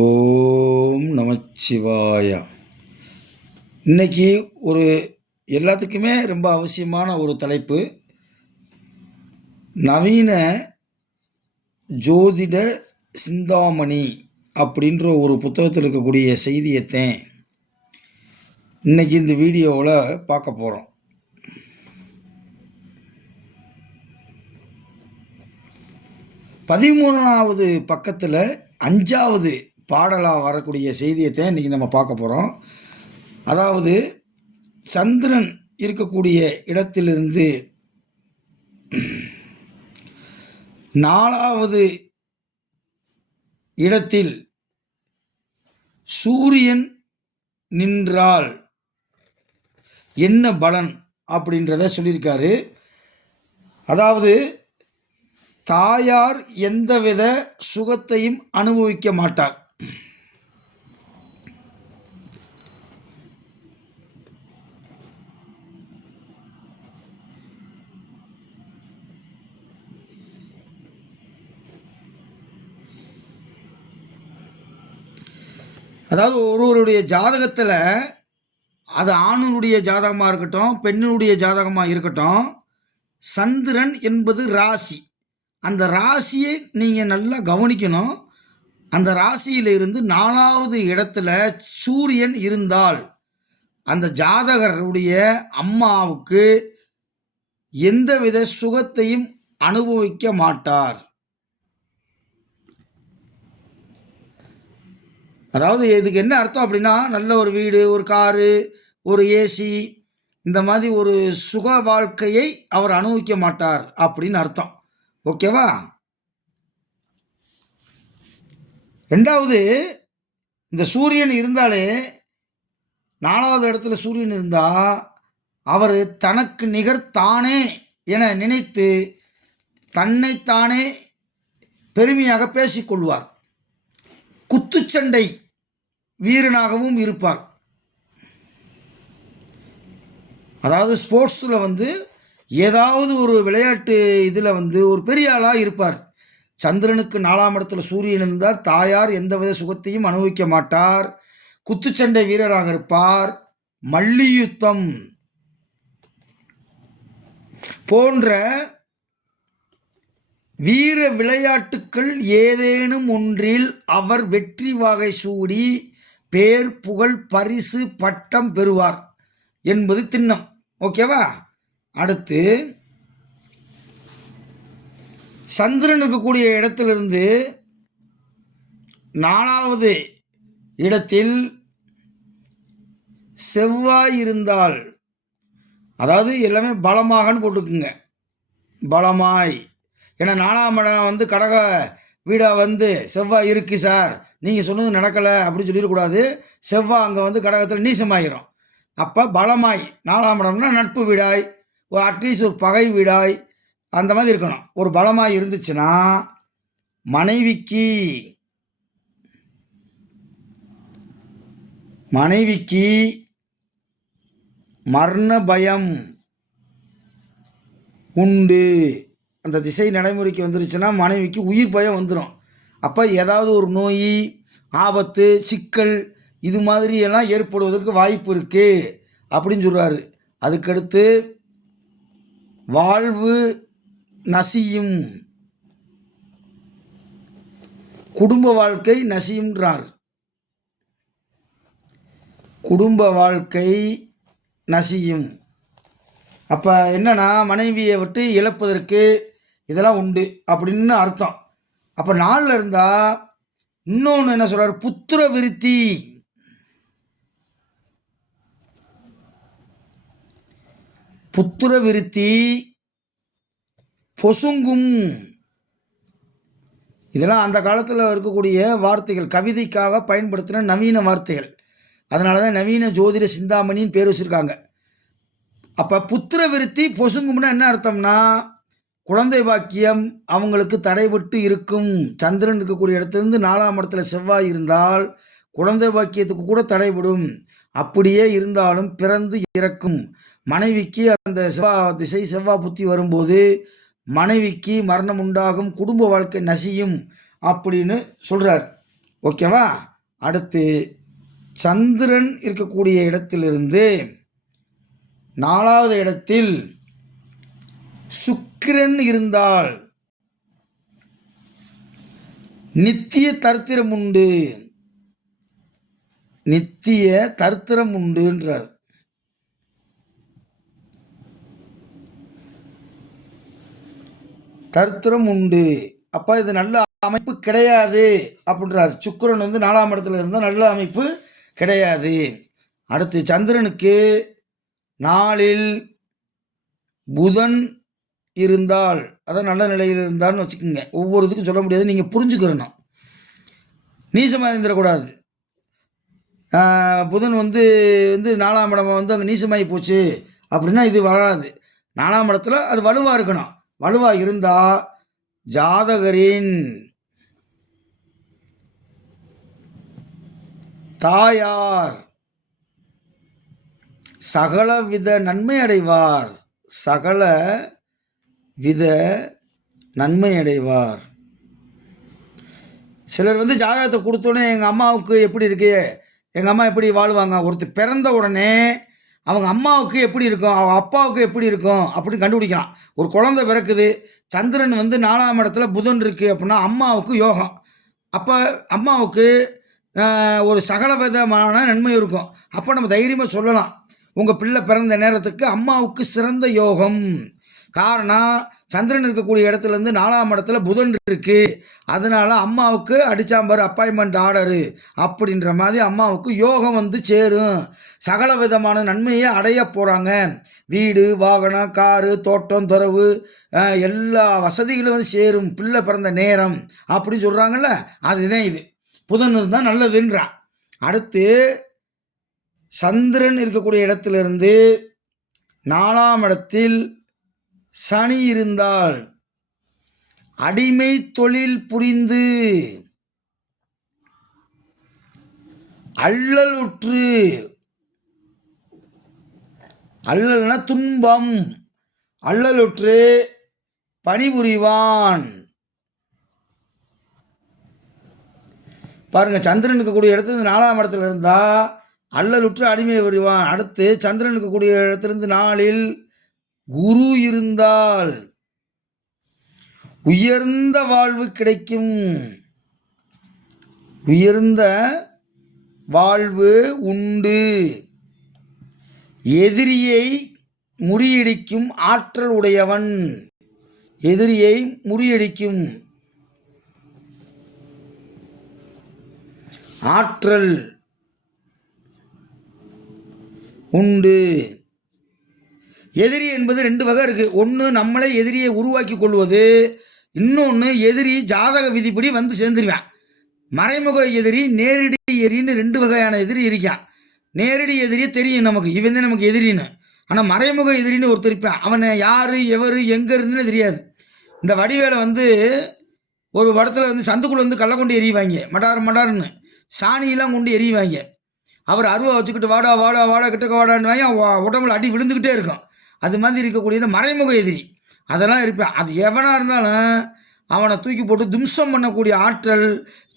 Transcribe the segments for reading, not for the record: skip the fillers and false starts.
ஓம் நமச்சிவாய. இன்னைக்கு ஒரு எல்லாத்துக்குமே ரொம்ப அவசியமான ஒரு தலைப்பு, நவீன ஜோதிட சிந்தாமணி அப்படின்ற ஒரு புத்தகத்தில் இருக்கக்கூடிய செய்தியைத்தான் இன்னைக்கு இந்த வீடியோவில் பார்க்க போகிறோம். பதிமூணாவது பக்கத்தில் 5வது பாடலாக வரக்கூடிய செய்தியைத்தான் இன்றைக்கி நம்ம பார்க்க போகிறோம். அதாவது சந்திரன் இருக்கக்கூடிய இடத்திலிருந்து 4வது இடத்தில் சூரியன் நின்றால் என்ன பலன் அப்படின்றத சொல்லியிருக்காரு. அதாவது தாயார் எந்தவித சுகத்தையும் அனுபவிக்க மாட்டார். அதாவது ஒருவருடைய ஜாதகத்தில், அது ஆணுடைய ஜாதகமாக இருக்கட்டும் பெண்ணுடைய ஜாதகமாக இருக்கட்டும், சந்திரன் என்பது ராசி. அந்த ராசியை நீங்கள் நல்லா கவனிக்கணும். அந்த ராசியிலிருந்து 4வது இடத்துல சூரியன் இருந்தால் அந்த ஜாதகருடைய அம்மாவுக்கு எந்தவித சுகத்தையும் அனுபவிக்க மாட்டார். அதாவது இதுக்கு என்ன அர்த்தம் அப்படின்னா, நல்ல ஒரு வீடு, ஒரு காரு, ஒரு ஏசி, இந்த மாதிரி ஒரு சுக வாழ்க்கையை அவர் அனுபவிக்க மாட்டார் அப்படின்னு அர்த்தம். ஓகேவா? 2வது, இந்த சூரியன் இருந்தாலே, 4வது இடத்துல சூரியன் இருந்தால் அவர் தனக்கு நிகர் தானே என நினைத்து தன்னைத்தானே பெருமையாக பேசிக்கொள்வார். குத்துச்சண்டை வீரனாகவும் இருப்பார். அதாவது ஸ்போர்ட்ஸில் ஏதாவது ஒரு விளையாட்டு இதில் ஒரு பெரிய ஆளாக இருப்பார். சந்திரனுக்கு 4ஆம் இடத்துல சூரியன் இருந்தால் தாயார் எந்தவித சுகத்தையும் அனுபவிக்க மாட்டார். குத்துச்சண்டை வீரராக இருப்பார். மல்யுத்தம் போன்ற வீர விளையாட்டுக்கள் ஏதேனும் ஒன்றில் அவர் வெற்றி வாகை சூடி பேர் புகழ் பரிசு பட்டம் பெறுவார் என்பது திண்ணம். ஓகேவா? அடுத்து, சந்திரன் இருக்கக்கூடிய இடத்திலிருந்து 4வது இடத்தில் செவ்வாய் இருந்தால், அதாவது எல்லாமே பலமாகன்னு போட்டுக்குங்க, பலமாய். ஏன்னா 4ஆம் இடம் கடக வீடாக செவ்வாய் இருக்கு சார், நீங்கள் சொன்னது நடக்கலை அப்படின்னு சொல்லிடக்கூடாது. செவ்வாய் அங்கே கடகத்தில் நீசமாயிரும். அப்போ பலமாய் 4ஆம் இடம்னா நட்பு வீடாய், அட்லீஸ்ட் ஒரு பகை வீடாய் அந்த மாதிரி இருக்கணும். ஒரு பலமாய் இருந்துச்சுன்னா மனைவிக்கு மரண பயம் உண்டு. அந்த திசை நடைமுறைக்கு வந்துருச்சுன்னா மனைவிக்கு உயிர் பயம் வந்துடும். அப்போ ஏதாவது ஒரு நோய், ஆபத்து, சிக்கல் இது மாதிரியெல்லாம் ஏற்படுவதற்கு வாய்ப்பு இருக்குது அப்படின்னு சொல்கிறாரு. அதுக்கடுத்து, வாழ்வு நசியும், குடும்ப வாழ்க்கை நசியும்ன்றார். குடும்ப வாழ்க்கை நசியும். அப்போ என்னன்னா, மனைவியை விட்டு இழப்பதற்கு இதெல்லாம் உண்டு அப்படின்னு அர்த்தம். அப்போ 4ல் இருந்தால் இன்னொன்று என்ன சொல்கிறார், புத்திர விருத்தி. புத்திர விருத்தி பொசுங்கும். இதெல்லாம் அந்த காலத்தில் இருக்கக்கூடிய வார்த்தைகள், கவிதைக்காக பயன்படுத்தின நவீன வார்த்தைகள். அதனால தான் நவீன ஜோதிட சிந்தாமணின்னு பேர் வச்சுருக்காங்க. அப்போ புத்திர விருத்தி பொசுங்கும்னா என்ன அர்த்தம்னா, குழந்தை பாக்கியம் அவங்களுக்கு தடைபட்டு இருக்கும். சந்திரன் இருக்கக்கூடிய இடத்துலேருந்து 4ஆம் இடத்துல செவ்வாய் இருந்தால் குழந்தை பாக்கியத்துக்கு கூட தடைபடும். அப்படியே இருந்தாலும் பிறந்து இறக்கும். மனைவிக்கு அந்த செவ்வாய் திசை, செவ்வாய் புத்தி வரும்போது மனைவிக்கு மரணம் உண்டாகும், குடும்ப வாழ்க்கை நசியும் அப்படின்னு சொல்கிறார். ஓகேவா? அடுத்து சந்திரன் இருக்கக்கூடிய இடத்திலிருந்து 4வது இடத்தில் சுக்கிரன் இருந்தால் நித்திய தரித்திரம் உண்டு. நித்திய தரித்திரம் உண்டுன்றார். தரித்திரம் உண்டு. அப்போ இது நல்ல அமைப்பு கிடையாது அப்படின்றார். சுக்கிரன் 4ஆம் இடத்துல இருந்தால் நல்ல அமைப்பு கிடையாது. அடுத்து சந்திரனுக்கு 4இல் புதன் இருந்தால், அதான் நல்ல நிலையில் இருந்தால்னு வச்சுக்கோங்க. ஒவ்வொரு இதுக்கும் சொல்ல முடியாது, நீங்கள் புரிஞ்சுக்கிறணும். நீசமாக இருந்துடக்கூடாது. புதன் 4ஆம் இடம் அங்கே நீசமாகி போச்சு அப்படின்னா இது வராது. 4ஆம் இடத்துல அது வலுவாக இருக்கணும். வலுவாக இருந்தால் ஜாதகரின் தாயார் சகலவித நன்மை அடைவார். சகல வித நன்மை அடைவார். சிலர் ஜாதகத்தை கொடுத்தோன்னே எங்கள் அம்மாவுக்கு எப்படி இருக்கு, எங்கள் அம்மா எப்படி வாழ்வாங்க, ஒருத்தர் பிறந்த உடனே அவங்க அம்மாவுக்கு எப்படி இருக்கும், அவங்க அப்பாவுக்கு எப்படி இருக்கும் அப்படின்னு கண்டுபிடிக்கலாம். ஒரு குழந்தை பிறக்குது, சந்திரன் 4ஆம் இடத்துல புதன் இருக்குது அப்படின்னா அம்மாவுக்கு யோகம். அப்போ அம்மாவுக்கு ஒரு சகல விதமான நன்மை இருக்கும். அப்போ நம்ம தைரியமாக சொல்லலாம், உங்கள் பிள்ளை பிறந்த நேரத்துக்கு அம்மாவுக்கு சிறந்த யோகம். காரணம் சந்திரன் இருக்கக்கூடிய இடத்துலேருந்து 4ஆம் இடத்துல புதன் இருக்குது. அதனால் அம்மாவுக்கு அடிச்சாம்பார் அப்பாயின்மெண்ட் ஆர்டரு அப்படின்ற மாதிரி அம்மாவுக்கு யோகம் சேரும். சகல விதமான நன்மையை அடைய போகிறாங்க. வீடு, வாகனம், காரு, தோட்டம், துறவு எல்லா வசதிகளும் சேரும் பிள்ளை பிறந்த நேரம் அப்படின்னு சொல்கிறாங்கல்ல, அதுதான் இது. புதன் இருந்தால் நல்லதுன்றான். அடுத்து சந்திரன் இருக்கக்கூடிய இடத்திலிருந்து 4ஆம் இடத்தில் சனி இருந்தால் அடிமை தொழில் புரிந்து அல்லலுற்று, அல்லல்னா துன்பம், அல்லலுற்று பணிபுரிவான். பாருங்க, சந்திரன் இருக்கக்கூடிய இடத்துல 4ஆம் இடத்துல இருந்தால் அல்லலுற்று அடிமை புரிவான். அடுத்து சந்திரன் இருக்கக்கூடிய இடத்திலிருந்து 4இல் குரு இருந்தால் உயர்ந்த வாழ்வு கிடைக்கும். உயர்ந்த வாழ்வு உண்டு. எதிரியை முறியடிக்கும் ஆற்றல் உடையவன். எதிரியை முறியடிக்கும் ஆற்றல் உண்டு. எதிரி என்பது 2 வகை இருக்குது. ஒன்று நம்மளே எதிரியை உருவாக்கி கொள்வது, இன்னொன்று எதிரி ஜாதக விதிப்படி சேர்ந்துருவான். மறைமுக எதிரி, நேரடி எதிரின்னு 2 வகையான எதிரி இருக்கான். நேரடி எதிரியே தெரியும் நமக்கு, இவன் தான் நமக்கு எதிரின்னு. ஆனால் மறைமுக எதிரின்னு ஒருத்தர் இருப்பான். அவனை யார் எவர் எங்கே இருந்துன்னு தெரியாது. இந்த வடிவேலை ஒரு இடத்துல சந்துக்குள்ளே கல்லை கொண்டு எறிவாங்க, மடார் மடார்னு சாணியெல்லாம் கொண்டு எறிவாங்க. அவர் அருவா வச்சுக்கிட்டு வாடா வாடா வாடா கிட்டக்க வாடான்னு உடம்புல அடி விழுந்துக்கிட்டே இருக்கும். அது மாதிரி இருக்கக்கூடியது மறைமுக எதிரி. அதெல்லாம் இருப்பேன். அது எவனாக இருந்தாலும் அவனை தூக்கி போட்டு தும்சம் பண்ணக்கூடிய ஆற்றல்.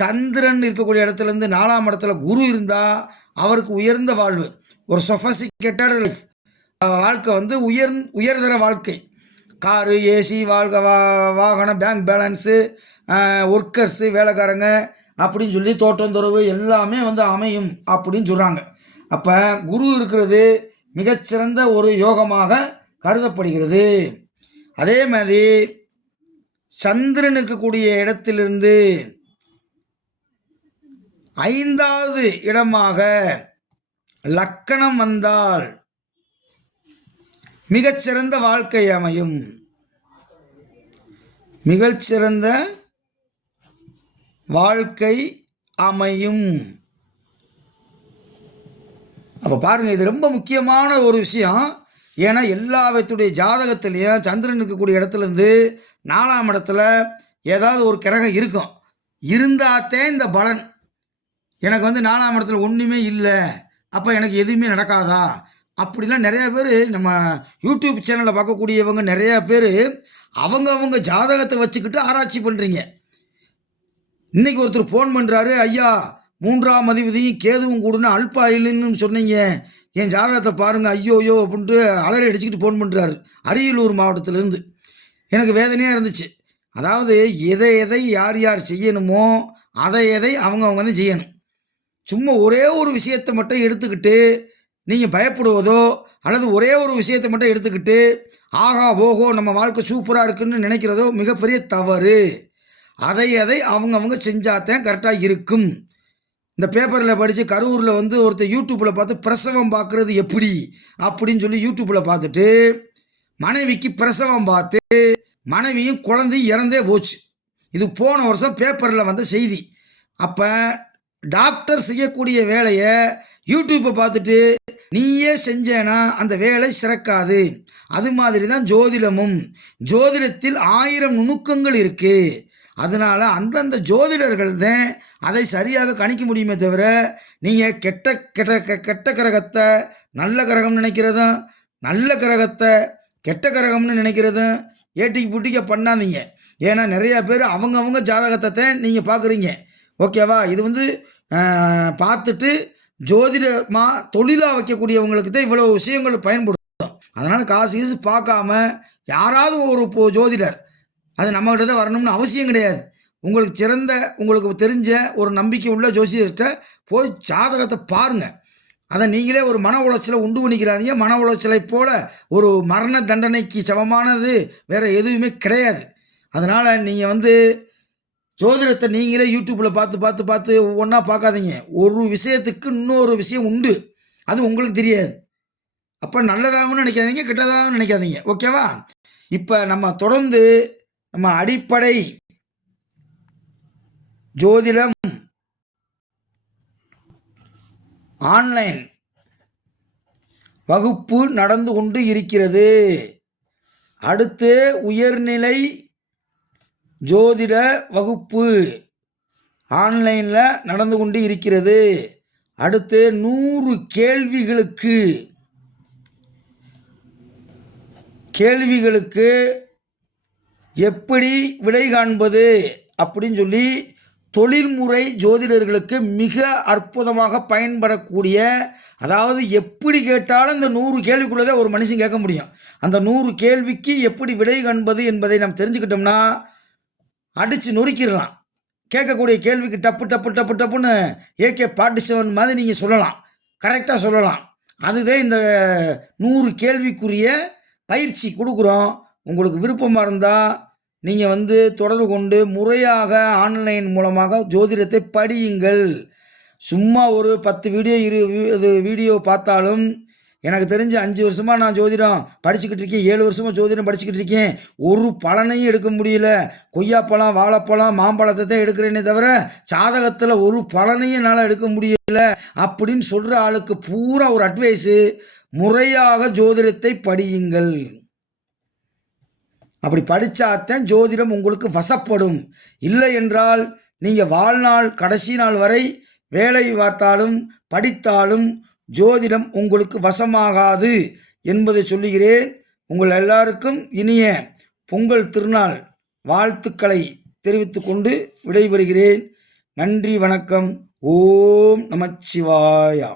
சந்திரன் இருக்கக்கூடிய இடத்துலேருந்து 4ஆம் இடத்துல குரு இருந்தால் அவருக்கு உயர்ந்த வாழ்வு, ஒரு சொஃபஸ்டிகேட்டட் லைஃப், வாழ்க்கை உயர்தர வாழ்க்கை. காரு, ஏசி, வாகனம், பேங்க் பேலன்ஸு, ஒர்க்கர்ஸு, வேலைக்காரங்க அப்படின்னு சொல்லி தோட்டம், துறவு எல்லாமே அமையும் அப்படின்னு சொல்கிறாங்க. அப்போ குரு இருக்கிறது மிகச்சிறந்த ஒரு யோகமாக கருதப்படுகிறது. அதே மாதிரி சந்திரன் இருக்கக்கூடிய இடத்திலிருந்து 5வது இடமாக லக்கணம் வந்தால் மிகச்சிறந்த வாழ்க்கை அமையும். மிகச்சிறந்த வாழ்க்கை அமையும். அப்போ பாருங்கள், இது ரொம்ப முக்கியமான ஒரு விஷயம். ஏன்னா எல்லாத்துடைய ஜாதகத்திலையும் சந்திரன் இருக்கக்கூடிய இடத்துலேருந்து 4ஆம் இடத்துல ஏதாவது ஒரு கிரகம் இருக்கும். இருந்தாத்தே இந்த பலன். எனக்கு 4ஆம் இடத்துல ஒன்றுமே இல்லை, அப்போ எனக்கு எதுவுமே நடக்காதா அப்படிலாம் நிறையா பேர் நம்ம யூடியூப் சேனலில் பார்க்கக்கூடியவங்க நிறையா பேர் அவங்க ஜாதகத்தை வச்சுக்கிட்டு ஆராய்ச்சி பண்ணுறீங்க. இன்னைக்கு ஒருத்தர் ஃபோன் பண்ணுறாரு, ஐயா 3ஆம் அதிபதியும் கேதுவும் கூடன்னு அல்பாயில்னு சொன்னீங்க, என் ஜாதகத்தை பாருங்கள் ஐயோயோ அப்படின்ட்டு அலறி அடிச்சுக்கிட்டு ஃபோன் பண்ணுறாரு அரியலூர் மாவட்டத்திலேருந்து. எனக்கு வேதனையாக இருந்துச்சு. அதாவது எதை எதை யார் யார் செய்யணுமோ அதை எதை அவங்கவுங்க வந்து செய்யணும். சும்மா ஒரே ஒரு விஷயத்தை மட்டும் எடுத்துக்கிட்டு நீங்கள் பயப்படுவதோ அல்லது ஒரே ஒரு விஷயத்தை மட்டும் எடுத்துக்கிட்டு ஆகா ஓஹோ நம்ம வாழ்க்கை சூப்பராக இருக்குன்னு நினைக்கிறதோ மிகப்பெரிய தவறு. அதை எதை அவங்கவுங்க செஞ்சாதான் கரெக்டாக இருக்கும். இந்த பேப்பரில் படித்து கரூரில் வந்து ஒருத்தர் யூடியூப்பில் பார்த்து பிரசவம் பார்க்குறது எப்படி அப்படின்னு சொல்லி யூடியூப்பில் பார்த்துட்டு மனைவிக்கு பிரசவம் பார்த்து மனைவியும் குழந்தையும் இறந்தே போச்சு. இது போன வருஷம் பேப்பரில் வந்த செய்தி. அப்போ டாக்டர் செய்யக்கூடிய வேலையை யூடியூப்பை பார்த்துட்டு நீயே செஞ்சேன்னா அந்த வேலை சிறக்காது. அது மாதிரி தான் ஜோதிடமும். ஜோதிடத்தில் 1000 நுணுக்கங்கள் இருக்குது. அதனால் அந்தந்த ஜோதிடர்கள் தான் அதை சரியாக கணிக்க முடியுமே தவிர நீங்கள் கெட்ட கெட்ட கெட்ட கிரகத்தை நல்ல கிரகம் நினைக்கிறதும் நல்ல கிரகத்தை கெட்ட கிரகம்னு நினைக்கிறதும் ஏட்டிக்கு புட்டிக்க பண்ணாதீங்க. ஏன்னா நிறையா பேர் அவங்கவுங்க ஜாதகத்தை தான் நீங்கள் பார்க்குறீங்க. ஓகேவா? இது வந்து பார்த்துட்டு ஜோதிடமாக தொழிலாக வைக்கக்கூடியவங்களுக்கு தான் இவ்வளோ விஷயங்கள் பயன்படுத்தும். அதனால் காசு பார்க்காம யாராவது ஒரு ஜோதிடர் அது நம்மகிட்ட தான் வரணும்னு அவசியம் கிடையாது. உங்களுக்கு சிறந்த உங்களுக்கு தெரிஞ்ச ஒரு நம்பிக்கை உள்ள ஜோசியர்கிட்ட போய் ஜாதகத்தை பாருங்கள். அதை நீங்களே ஒரு மன உளைச்சலை உண்டு பண்ணிக்கிறாதீங்க. மன உளைச்சலை போல் ஒரு மரண தண்டனைக்கு சமமானது வேறு எதுவுமே கிடையாது. அதனால் நீங்கள் வந்து ஜோதிடத்தை நீங்களே யூடியூப்பில் பார்த்து ஒவ்வொன்றா பார்க்காதீங்க. ஒரு விஷயத்துக்கு இன்னொரு விஷயம் உண்டு, அது உங்களுக்கு தெரியாது. அப்போ நல்லதாகவும் நினைக்காதீங்க, கெட்டதாகவும் நினைக்காதீங்க. ஓகேவா? இப்போ நம்ம தொடர்ந்து நம்ம அடிப்படை ஜோதிடம் ஆன்லைன் வகுப்பு நடந்து கொண்டு இருக்கிறது. அடுத்து உயர்நிலை ஜோதிட வகுப்பு ஆன்லைனில் நடந்து கொண்டு இருக்கிறது. அடுத்து 100 கேள்விகளுக்கு எப்படி விடை காண்பது அப்படின்னு சொல்லி தொழில்முறை ஜோதிடர்களுக்கு மிக அற்புதமாக பயன்படக்கூடிய, அதாவது எப்படி கேட்டாலும் இந்த 100 கேள்விக்குள்ளே ஒரு மனுஷன் கேட்க முடியும். அந்த 100 கேள்விக்கு எப்படி விடை காண்பது என்பதை நாம் தெரிஞ்சுக்கிட்டோம்னா அடித்து நொறுக்கிடலாம். கேட்கக்கூடிய கேள்விக்கு டப்புன்னு AK-47 மாதிரி நீங்கள் சொல்லலாம், கரெக்டாக சொல்லலாம். அதுதான் இந்த 100 கேள்விக்குரிய பயிற்சி கொடுக்குறோம். உங்களுக்கு விருப்பமாக இருந்தால் நீங்கள் வந்து தொடர்பு கொண்டு முறையாக ஆன்லைன் மூலமாக ஜோதிடத்தை படியுங்கள். சும்மா ஒரு 10 வீடியோ பார்த்தாலும் எனக்கு தெரிஞ்சு 5 வருஷமாக நான் ஜோதிடம் படிச்சுக்கிட்டு இருக்கேன், 7 வருஷமாக ஜோதிடம் படிச்சுக்கிட்டு இருக்கேன், ஒரு பலனையும் எடுக்க முடியல. கொய்யாப்பழம் வாழைப்பழம் மாம்பழத்தை தான் எடுக்கிறேனே தவிர ஜாதகத்தில் ஒரு பலனையும் என்னால் எடுக்க முடியல அப்படின்னு சொல்கிற ஆளுக்கு பூரா ஒரு அட்வைஸு, முறையாக ஜோதிடத்தை படியுங்கள். அப்படி படித்தாத்தான் ஜோதிடம் உங்களுக்கு வசப்படும். இல்லை என்றால் நீங்கள் வாழ்நாள் கடைசி நாள் வரை வேலை பார்த்தாலும் படித்தாலும் ஜோதிடம் உங்களுக்கு வசமாகாது என்பதை சொல்லுகிறேன். உங்கள் எல்லாருக்கும் இனிய பொங்கல் திருநாள் வாழ்த்துக்களை தெரிவித்து கொண்டு விடைபெறுகிறேன். நன்றி, வணக்கம். ஓம் நமச்சிவாயா.